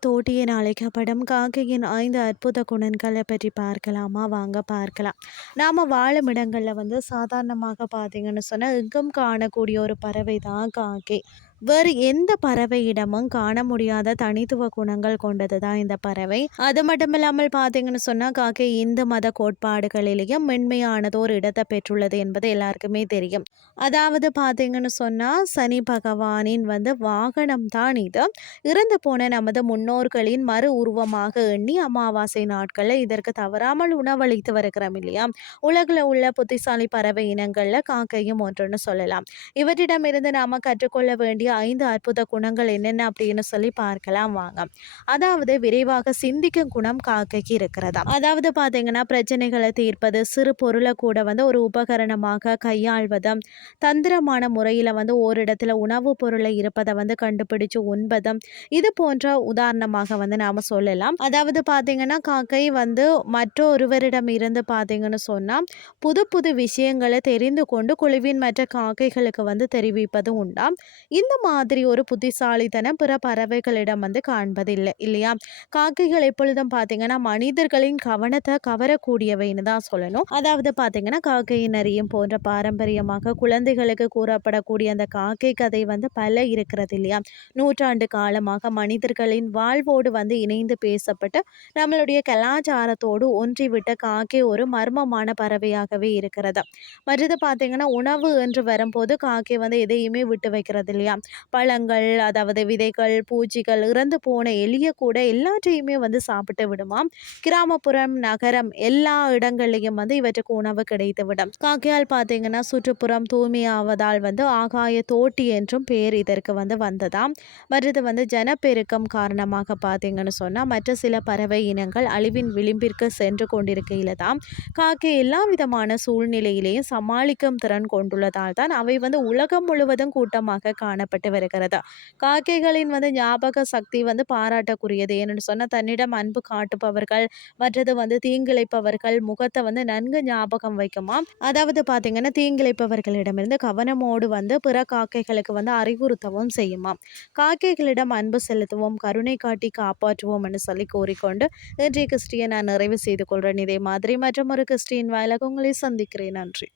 tu அழைக்கப்படும் காக்கையின் ஐந்து அற்புத குணங்களை பற்றி பார்க்கலாமா? வாங்க பார்க்கலாம். நாம் வாழும் இடங்களில் வந்து சாதாரணமாக பார்த்தீங்கன்னு சொன்னால் எங்கும் காணக்கூடிய ஒரு பறவை தான் காக்கை. வேறு எந்த பறவையிடமும் காண முடியாத தனித்துவ குணங்கள் கொண்டது தான் இந்த பறவை. அது மட்டும் இல்லாமல் பார்த்தீங்கன்னு சொன்னால் காக்கை இந்து மத கோட்பாடுகளிலேயும் மென்மையானது ஒரு இடத்தை பெற்றுள்ளது என்பது எல்லாருக்குமே தெரியும். அதாவது பார்த்தீங்கன்னு சொன்னால் சனி பகவானின் வந்து வாகனம் தான் இது. இறந்து போன நமது முன்னோர் பொருட்களின் மறு உருவமாக எண்ணி அமாவாசை நாட்களில் இதற்கு தவறாமல் உணவளித்து வருகிறோம் இல்லையா? உலகில் உள்ள புத்திசாலி பறவை இனங்களில் காக்கையும் ஒன்றுன்னு சொல்லலாம். இவற்றிடமிருந்து நாம் கற்றுக்கொள்ள வேண்டிய ஐந்து அற்புத குணங்கள் என்னென்ன அப்படின்னு சொல்லி பார்க்கலாம் வாங்க. அதாவது விரைவாக சிந்திக்கும் குணம் காக்கைக்கு இருக்கிறதா அதாவது பார்த்தீங்கன்னா பிரச்சனைகளை தீர்ப்பது சிறு பொருளை கூட வந்து ஒரு உபகரணமாக கையாள்வதும் தந்திரமான முறையில் வந்து ஓரிடத்துல உணவுப் பொருளை இருப்பதை வந்து கண்டுபிடிச்சு உண்பதும் இது போன்ற உதாரணமாக வந்து நாம் சொல்லலாம். அதாவது பார்த்தீங்கன்னா காக்கை வந்து மற்றொருவரிடம் இருந்து பார்த்தீங்கன்னு சொன்னால் புது புது விஷயங்களை தெரிந்து கொண்டு குழுவின் மற்ற காக்கைகளுக்கு வந்து தெரிவிப்பது உண்டாம் இந்த மாதிரி ஒரு புத்திசாலித்தனம் பிற பறவைகளிடம் வந்து காண்பதில்லை இல்லையா? காக்கைகள் எப்பொழுதும் பார்த்தீங்கன்னா மனிதர்களின் கவனத்தை கவரக்கூடியவைன்னு தான் சொல்லணும். அதாவது பார்த்தீங்கன்னா காக்கையின் அறியும் போன்ற பாரம்பரியமாக குழந்தைகளுக்கு கூறப்படக்கூடிய அந்த காக்கை கதை வந்து பல இருக்கிறது இல்லையா? நூற்றாண்டு காலமாக மனிதர்களின் வாழ்வு வாழ்வோடு வந்து இணைந்து பேசப்பட்டு நம்மளுடைய கலாச்சாரத்தோடு ஒன்றிவிட்ட காக்கை ஒரு மர்மமான பறவையாகவே இருக்கிறது. மற்றது பார்த்தீங்கன்னா உணவு என்று வரும்போது காக்கை வந்து எதையுமே விட்டு வைக்கிறது இல்லையா? பழங்கள் அதாவது விதைகள் பூச்சிகள் இறந்து போன எளிய கூட எல்லாற்றையுமே வந்து சாப்பிட்டு விடுமாம். கிராமப்புறம் நகரம் எல்லா இடங்கள்லையும் வந்து இவற்றுக்கு உணவு கிடைத்து விடும். காக்கையால் பார்த்தீங்கன்னா சுற்றுப்புறம் தூய்மையாவதால் வந்து ஆகாய தோட்டி என்றும் பேர் இதற்கு வந்து வந்ததாம். மற்றது வந்து ஜனப்பெருக்கம் காரணமாக பார்த்தீங்கன்னு சொன்னால் மற்ற சில பறவை இனங்கள் அழிவின் விளிம்பிற்கு சென்று கொண்டிருக்கையில் தான் காக்கை எல்லா விதமான சூழ்நிலையிலையும் சமாளிக்கும் திறன் கொண்டுள்ளதால் தான் அவை வந்து உலகம் முழுவதும் கூட்டமாக காணப்பட்டு வருகிறது. காக்கைகளின் வந்து ஞாபக சக்தி வந்து பாராட்டக்கூடியது. ஏன்னு சொன்னால் தன்னிடம் அன்பு காட்டுபவர்கள் மற்றது வந்து தீங்கிழைப்பவர்கள் முகத்தை வந்து நன்கு ஞாபகம் வைக்குமாம் அதாவது பார்த்தீங்கன்னா தீங்கிழைப்பவர்களிடமிருந்து கவனமோடு வந்து பிற காக்கைகளுக்கு வந்து அறிவுறுத்தவும் செய்யுமாம் காக்கைகளிடம் அன்பு செலுத்துவோம் கருணை காட்டி காப்பாற்றுவோம் என்று சொல்லி கூறிக்கொண்டு இன்றைய கிறிஸ்டியை நான் நிறைவு செய்து கொள்கிறேன் இதே மாதிரி மற்றும் ஒரு கிறிஸ்டியின் வாயிலாக உங்களை சந்திக்கிறேன். நன்றி.